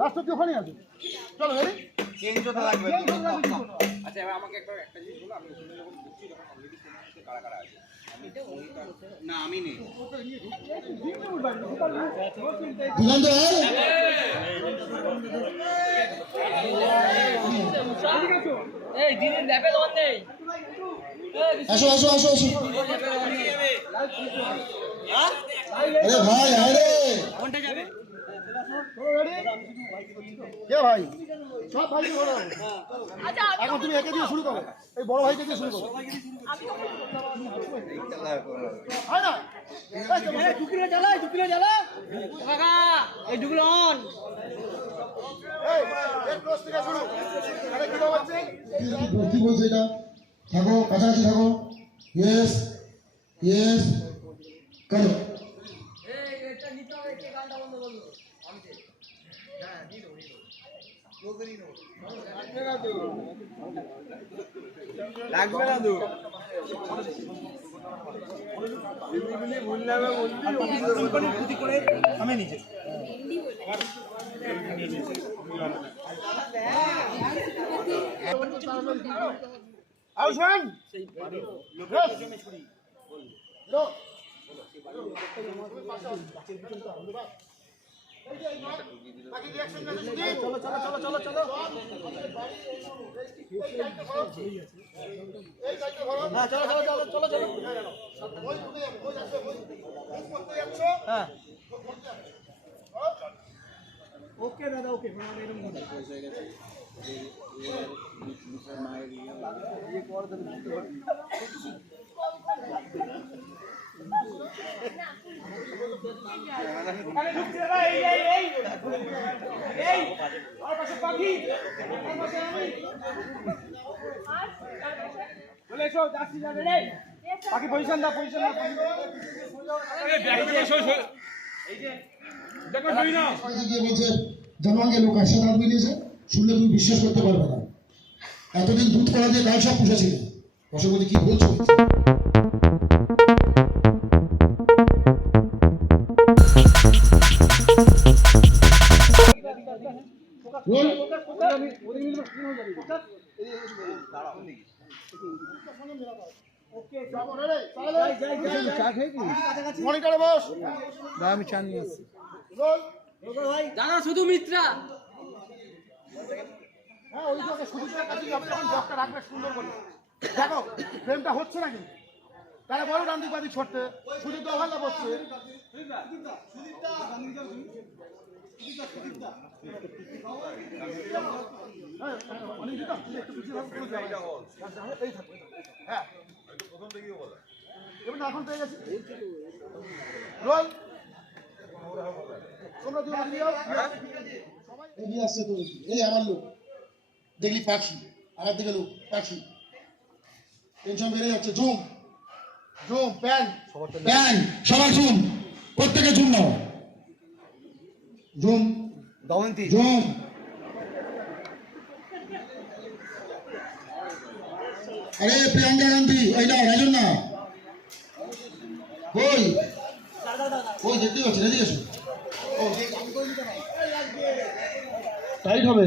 Last অব্দি ওখানেই আছে। চলো রেডি, চেঞ্জটা লাগবে। আচ্ছা এবার আমাকে একবার একটা জিনিস বলো, আমি ওখানে যখন ঢুকছি তখন অলরেডি কোনো কারা কারা আছে? না আমি নেই। এই দিনের ল্যাপে দোকান নেই। আসো আসো আসো আসো। আরে ভাই আরে কোনটা যাবে? কে ভাই? সব ভাই ধরো। এখন তুমি একে দিয়ে শুরু করো, এই বড় ভাইকে দিয়ে শুরু করো। হয় না? দুকিলো জ্বালা, দুকিলো জ্বালা। কাকা এই দুকিলো অন। এই এক ক্রস থেকে শুরু। আরে কি হচ্ছে? কি বলছে এটা? থাকো কাছাকাছি থাকো। ইয়েস ইয়েস করো। এই এটা নিতে হবে, কে গানটা বন্ধ করলো? আমি যে হ্যাঁ দিয়ে দেবো। লাগবে না তো। আমি নিজে আউশান চলো চলো চলো চলো চলো হ্যাঁ চলো চলো চলো চলো চলো হ্যাঁ ওকে দাদা ওকে বাকি পজিশন দা পজিশন দা বলছে জনগণকে লোক একসাথে হাত মিলিয়েছে, শুনলে তুমি বিশ্বাস করতে পারবে না। এতদিন দুধ করা দিয়ে গায়ে সব পুষেছিল। বসে কি বলছো? মনিটরে বস। আমি চা নিয়ে আসছি। দাদা শুধু মিত্রা। হ্যাঁ ওই যে সুদীপের কাছে আপনি যখন বক্সটা রাখবে সুন্দর করে দেখো ফ্রেমটা হচ্ছে না কিন্তু তারা বড় ডান দিক বাদিক ছড়তে সুদীপ তো ওভারলা বসছে হ্যাঁ এখন পেয়ে গেছি রোল তোমরা দুজন এগিয়ে আসছে তো, এই আমার লোক দেখলি পাখি, আর দিকে লোক পাখি, টেনশন বেড়ে যাচ্ছে। জুম জুম প্যান প্যান সবার জুম, প্রত্যেকে জুম নাও। জুম দমন্তি জুম। আরে প্রিয়াঙ্কা গান্ধী, এই না রাজন না, ওই ওই দেখতে পাচ্ছি, এদিকে এসো। টাইট হবে।